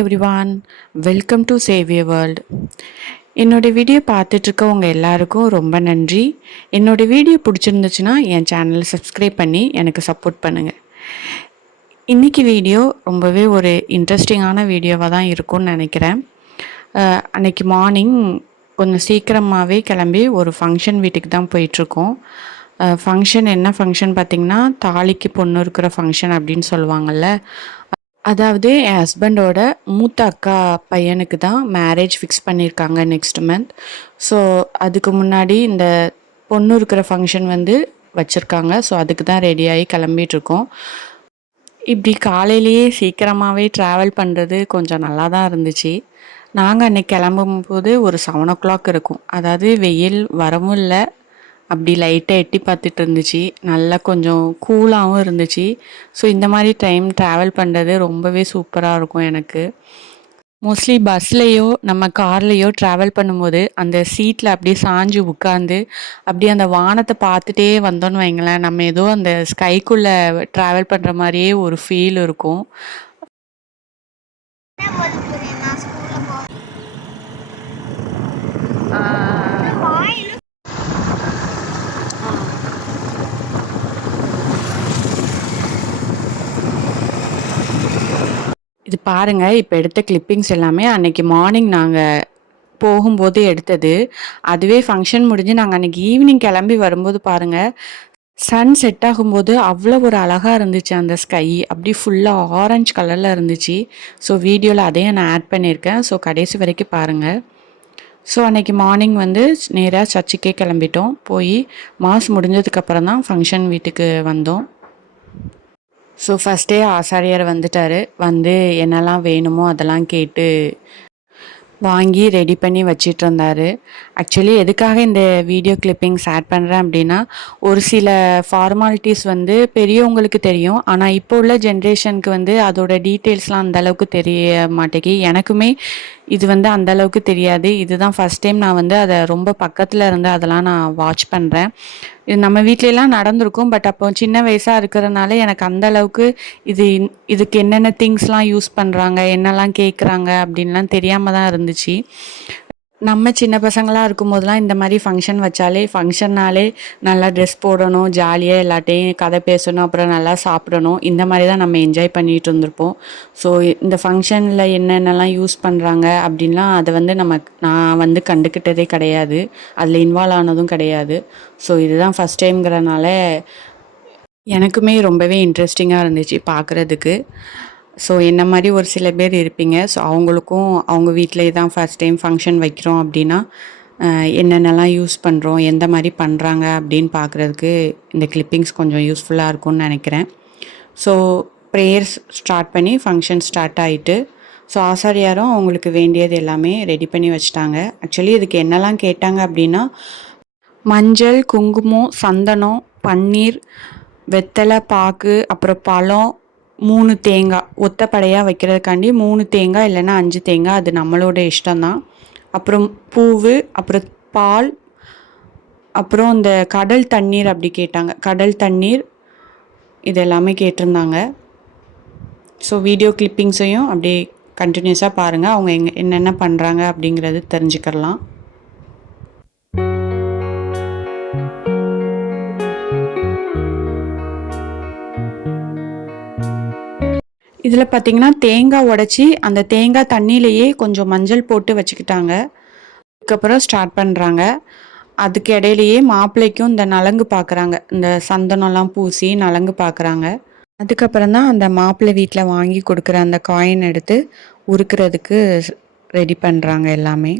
Everyone, welcome to Xavier world. என்னோட video பார்த்துட்ருக்கவங்க எல்லாருக்கும் ரொம்ப நன்றி. என்னோட வீடியோ பிடிச்சிருந்துச்சுன்னா என் சேனலை சப்ஸ்கிரைப் பண்ணி எனக்கு சப்போர்ட் பண்ணுங்கள். இன்றைக்கி வீடியோ ரொம்பவே ஒரு இன்ட்ரெஸ்டிங்கான வீடியோவாக தான் இருக்கும்னு நினைக்கிறேன். அன்றைக்கி மார்னிங் கொஞ்சம் சீக்கிரமாகவே கிளம்பி ஒரு ஃபங்க்ஷன் வீட்டுக்கு தான் போயிட்டுருக்கோம். ஃபங்க்ஷன் என்ன ஃபங்க்ஷன் பார்த்திங்கன்னா, தாலிக்கு பொண்ணு இருக்கிற ஃபங்க்ஷன் அப்படின்னு சொல்லுவாங்கள்ல. அதாவது என் ஹஸ்பண்டோட மூத்த அக்கா பையனுக்கு தான் மேரேஜ் ஃபிக்ஸ் பண்ணியிருக்காங்க நெக்ஸ்ட் மந்த். ஸோ அதுக்கு முன்னாடி இந்த பொண்ணு இருக்கிற ஃபங்க்ஷன் வச்சுருக்காங்க. ஸோ அதுக்கு தான் ரெடியாகி கிளம்பிகிட்ருக்கோம். இப்படி காலையிலேயே சீக்கிரமாகவே ட்ராவல் பண்ணுறது கொஞ்சம் நல்லா தான் இருந்துச்சு. நாங்கள் அன்றைக்கி கிளம்பும்போது ஒரு 7 o'clock இருக்கும். அதாவது வெயில் வரவும் இல்லை, அப்படி லைட்டாக எட்டி பார்த்துட்டு இருந்துச்சு. நல்லா கொஞ்சம் கூலாகவும் இருந்துச்சு. ஸோ இந்த மாதிரி டைம் ட்ராவல் பண்ணுறது ரொம்பவே சூப்பராக இருக்கும் எனக்கு. மோஸ்ட்லி பஸ்லேயோ நம்ம கார்லேயோ ட்ராவல் பண்ணும்போது அந்த சீட்டில் அப்படியே சாஞ்சு உட்காந்து அப்படியே அந்த வானத்தை பார்த்துட்டே வந்தோன்னு வைங்களேன், நம்ம ஏதோ அந்த ஸ்கைக்குள்ளே ட்ராவல் பண்ணுற மாதிரியே ஒரு ஃபீல் இருக்கும். இது பாருங்கள், இப்போ எடுத்த கிளிப்பிங்ஸ் எல்லாமே அன்றைக்கி மார்னிங் நாங்கள் போகும்போது எடுத்தது. அதுவே ஃபங்க்ஷன் முடிஞ்சு நாங்கள் அன்றைக்கி ஈவினிங் கிளம்பி வரும்போது பாருங்கள், சன் செட் ஆகும்போது அவ்வளோ ஒரு அழகாக இருந்துச்சு. அந்த ஸ்கை அப்படி ஃபுல்லாக ஆரஞ்சு கலரில் இருந்துச்சு. ஸோ வீடியோவில் அதையும் நான் ஆட் பண்ணியிருக்கேன். ஸோ கடைசி வரைக்கும் பாருங்கள். ஸோ அன்றைக்கி மார்னிங் நேராக சர்ச்சுக்கே கிளம்பிட்டோம். போய் மாஸ் முடிஞ்சதுக்கப்புறம் தான் ஃபங்க்ஷன் வீட்டுக்கு வந்தோம். ஸோ ஃபஸ்ட்டே ஆசாரியார் வந்துட்டார். என்னெல்லாம் வேணுமோ அதெல்லாம் கேட்டு வாங்கி ரெடி பண்ணி வச்சிட்டு இருந்தார். ஆக்சுவலி எதுக்காக இந்த வீடியோ கிளிப்பிங்ஸ் ஆட் பண்ணுறேன் அப்படின்னா, ஒரு சில ஃபார்மாலிட்டிஸ் பெரியவங்களுக்கு தெரியும். ஆனால் இப்போ உள்ள ஜென்ரேஷனுக்கு அதோட டீட்டெயில்ஸ்லாம் அந்தளவுக்கு தெரிய மாட்டேங்கி. எனக்குமே இது அந்தளவுக்கு தெரியாது. இதுதான் ஃபஸ்ட் டைம் நான் அதை ரொம்ப பக்கத்தில் இருந்து அதெல்லாம் நான் வாட்ச் பண்ணுறேன். இது நம்ம வீட்லலாம் நடந்திருக்கும். பட் அப்போ சின்ன வயசாக இருக்கிறனால எனக்கு அந்தளவுக்கு இதுக்கு என்னென்ன திங்ஸ்லாம் யூஸ் பண்ணுறாங்க, என்னெல்லாம் கேட்குறாங்க அப்படின்லாம் தெரியாமல் தான் இருந்துச்சு. நம்ம சின்ன பசங்களாக இருக்கும்போதெல்லாம் இந்த மாதிரி ஃபங்க்ஷன்னாலே நல்லா ட்ரெஸ் போடணும், ஜாலியாக எல்லாட்டையும் கதை பேசணும், அப்புறம் நல்லா சாப்பிடணும், இந்த மாதிரி தான் நம்ம என்ஜாய் பண்ணிகிட்டு இருந்திருப்போம். ஸோ இந்த ஃபங்க்ஷனில் என்னென்னலாம் யூஸ் பண்ணுறாங்க அப்படின்லாம் அதை நான் கண்டுக்கிட்டதே கிடையாது. அதில் இன்வால்வ் ஆனதும் கிடையாது. ஸோ இதுதான் ஃபஸ்ட் டைம்ங்கிறனால எனக்குமே ரொம்பவே இன்ட்ரெஸ்டிங்காக இருந்துச்சு பார்க்குறதுக்கு. ஸோ என்ன மாதிரி ஒரு சில பேர் இருப்பீங்க. ஸோ அவங்களுக்கும் அவங்க வீட்டில் தான் ஃபஸ்ட் டைம் ஃபங்க்ஷன் வைக்கிறோம் அப்படின்னா என்னென்னலாம் யூஸ் பண்ணுறோம், எந்த மாதிரி பண்ணுறாங்க அப்படின்னு பார்க்குறதுக்கு இந்த கிளிப்பிங்ஸ் கொஞ்சம் யூஸ்ஃபுல்லாக இருக்கும்னு நினைக்கிறேன். ஸோ ப்ரேயர்ஸ் ஸ்டார்ட் பண்ணி ஃபங்க்ஷன் ஸ்டார்ட் ஆகிட்டு, ஸோ ஆசாரியாரும் அவங்களுக்கு வேண்டியது எல்லாமே ரெடி பண்ணி வச்சுட்டாங்க. ஆக்சுவலி இதுக்கு என்னெல்லாம் கேட்டாங்க அப்படின்னா, மஞ்சள், குங்குமம், சந்தனம், பன்னீர், வெத்தலை பாக்கு, அப்புறம் பழம், 3 தேங்காய் ஒத்தப்படையாக வைக்கிறதுக்காண்டி 3 தேங்காய் இல்லைன்னா 5 தேங்காய், அது நம்மளோட இஷ்டம்தான். அப்புறம் பூவு, அப்புறம் பால், அப்புறம் இந்த கடல் தண்ணீர் அப்படி கேட்டாங்க. கடல் தண்ணீர் இது எல்லாமே கேட்டிருந்தாங்க. ஸோ வீடியோ கிளிப்பிங்ஸையும் அப்படியே கண்டினியூஸாக பாருங்கள். அவங்க என்னென்ன பண்ணுறாங்க அப்படிங்கிறது தெரிஞ்சுக்கலாம். இதில் பார்த்திங்கன்னா தேங்காய் உடச்சி அந்த தேங்காய் தண்ணியிலையே கொஞ்சம் மஞ்சள் போட்டு வச்சுக்கிட்டாங்க. அதுக்கப்புறம் ஸ்டார்ட் பண்ணுறாங்க. அதுக்கு இடையிலையே மாப்பிள்ளைக்கும் இந்த நலங்கு பார்க்குறாங்க. இந்த சந்தனம்லாம் பூசி நலங்கு பார்க்குறாங்க. அதுக்கப்புறம் தான் அந்த மாப்பிள்ளை வீட்டில் வாங்கி கொடுக்குற அந்த காயின் எடுத்து உருக்கிறதுக்கு ரெடி பண்ணுறாங்க எல்லாமே.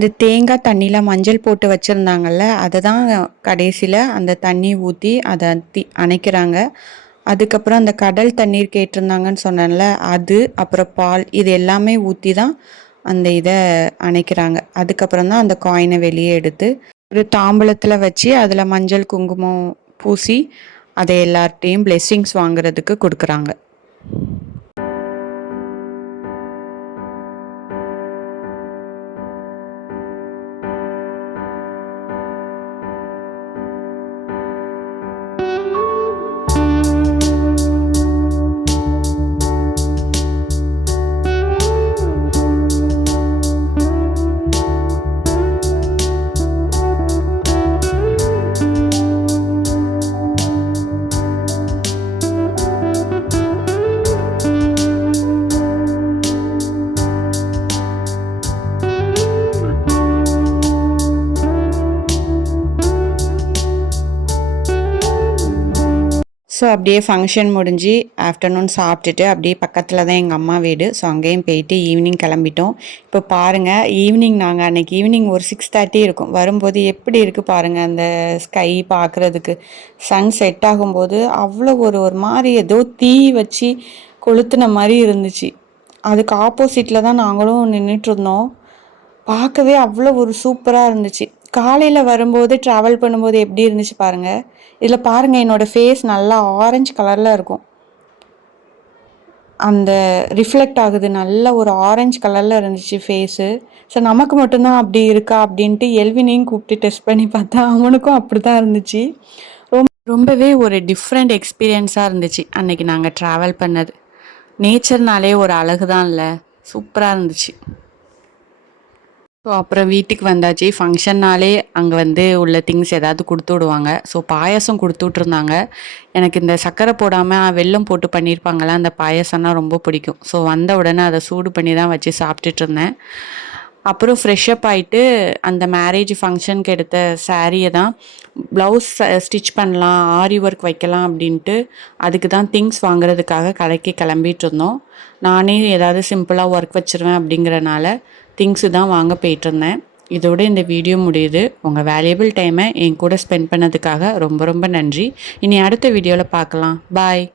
இந்த தேங்காய் தண்ணியில் மஞ்சள் போட்டு வச்சுருந்தாங்கல்ல, அதை தான் கடைசியில் அந்த தண்ணி ஊற்றி அதை அணைக்கிறாங்க. அதுக்கப்புறம் அந்த கடல் தண்ணீர் கேட்டிருந்தாங்கன்னு சொன்னேன்ல, அது அப்புறம் பால் இது எல்லாமே ஊற்றி தான் அந்த இதை அணைக்கிறாங்க. அதுக்கப்புறம் தான் அந்த காயினை வெளியே எடுத்து ஒரு தாம்பூலத்தில் வச்சு அதில் மஞ்சள் குங்குமம் பூசி அதை எல்லார்ட்டையும் பிளெஸ்ஸிங்ஸ் வாங்குறதுக்கு கொடுக்குறாங்க. ஸோ அப்படியே ஃபங்க்ஷன் முடிஞ்சு ஆஃப்டர்நூன் சாப்பிட்டுட்டு அப்படியே பக்கத்தில் தான் எங்கள் அம்மா வீடு. ஸோ அங்கேயும் போயிட்டு ஈவினிங் கிளம்பிட்டோம். இப்போ பாருங்கள், ஈவினிங் நாங்கள் அன்றைக்கி ஈவினிங் ஒரு 6:30 இருக்கும். வரும்போது எப்படி இருக்குது பாருங்கள், அந்த ஸ்கை பார்க்குறதுக்கு. சன் செட் ஆகும்போது அவ்வளோ ஒரு மாதிரி ஏதோ தீ வச்சு கொளுத்துன மாதிரி இருந்துச்சு. அதுக்கு ஆப்போசிட்டில் தான் நாங்களும் நின்றுட்டுருந்தோம். பார்க்கவே அவ்வளோ ஒரு சூப்பராக இருந்துச்சு. காலையில் வரும்போது ட்ராவல் பண்ணும்போது எப்படி இருந்துச்சு பாருங்கள். இதில் பாருங்கள், என்னோடய ஃபேஸ் நல்லா ஆரஞ்சு கலரில் இருக்கும். அந்த ரிஃப்ளெக்ட் ஆகுது, நல்ல ஒரு ஆரஞ்சு கலரில் இருந்துச்சு ஃபேஸு. ஸோ நமக்கு மட்டும்தான் அப்படி இருக்கா அப்படின்ட்டு எல்வினையும் கூப்பிட்டு டெஸ்ட் பண்ணி பார்த்தா அவனுக்கும் அப்படி தான் இருந்துச்சு. ரொம்பவே ஒரு டிஃப்ரெண்ட் எக்ஸ்பீரியன்ஸாக இருந்துச்சு அன்றைக்கி நாங்கள் ட்ராவல் பண்ணது. நேச்சர்னாலே ஒரு அழகு தான் இல்லை, சூப்பராக இருந்துச்சு. ஸோ அப்புறம் வீட்டுக்கு வந்தாச்சு. ஃபங்க்ஷன்னாலே அங்கே உள்ள திங்ஸ் ஏதாவது கொடுத்து விடுவாங்க. ஸோ பாயாசம் கொடுத்து விட்ருந்தாங்க. எனக்கு இந்த சர்க்கரை போடாமல் வெல்லம் போட்டு பண்ணியிருப்பாங்களா, அந்த பாயாசம்னா ரொம்ப பிடிக்கும். ஸோ வந்த உடனே அதை சூடு பண்ணி தான் வச்சு சாப்பிட்டுட்டு இருந்தேன். அப்புறம் ஃப்ரெஷ்அப் ஆகிட்டு அந்த மேரேஜ் ஃபங்க்ஷனுக்கு எடுத்த சாரியை தான் ப்ளவுஸ் ஸ்டிச் பண்ணலாம், ஆரி ஒர்க் வைக்கலாம் அப்படின்ட்டு அதுக்கு தான் திங்ஸ் வாங்குறதுக்காக கடைக்கு கிளம்பிட்டு இருந்தோம். நானே ஏதாவது சிம்பிளாக ஒர்க் வச்சுருவேன் அப்படிங்கிறனால திங்ஸு தான் வாங்க போயிட்டுருந்தேன். இதோட இந்த வீடியோ முடியுது. உங்கள் வேல்யூபிள் டைமை என் கூட ஸ்பெண்ட் பண்ணதுக்காக ரொம்ப ரொம்ப நன்றி. இனி அடுத்த வீடியோவில் பார்க்கலாம். பாய்.